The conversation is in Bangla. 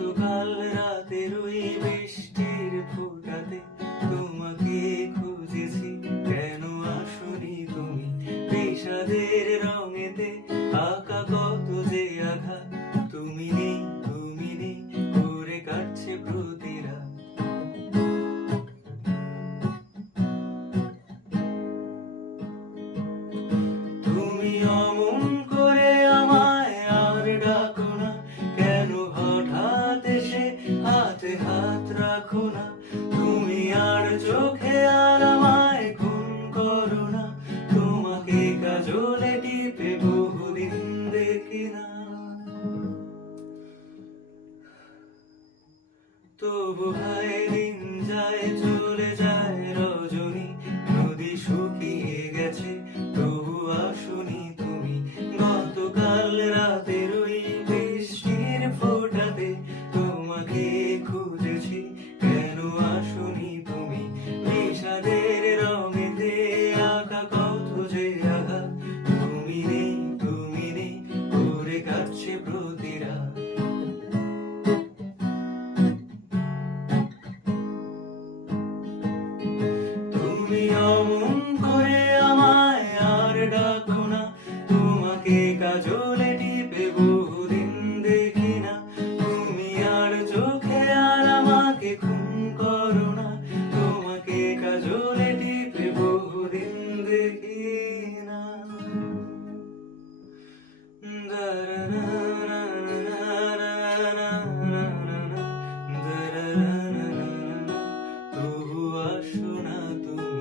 গতকাল রাতের ওই বৃষ্টির ফোটাতে তোমাকে খুঁজেছি। কেন আসুনি তুমি? পেশাদের রাখো না। তুমি আর চোখে আর আমায় খুন করো না। তোমাকে কাজলে টিপে বহুদিন দেখি না। তবু ভাই দিন যায়, চলে যায়। যে আঘাত তুমি নেই তুমি নেই, করে কাছে প্রতিরা। তুমি অমন করে আমায় আর ডাকো না, তোমাকে কাজলে টিপে বহুদিন দেখি না। তুমি আর চোখে আর আমাকে খুন করো না, তোমাকে কাজলে barato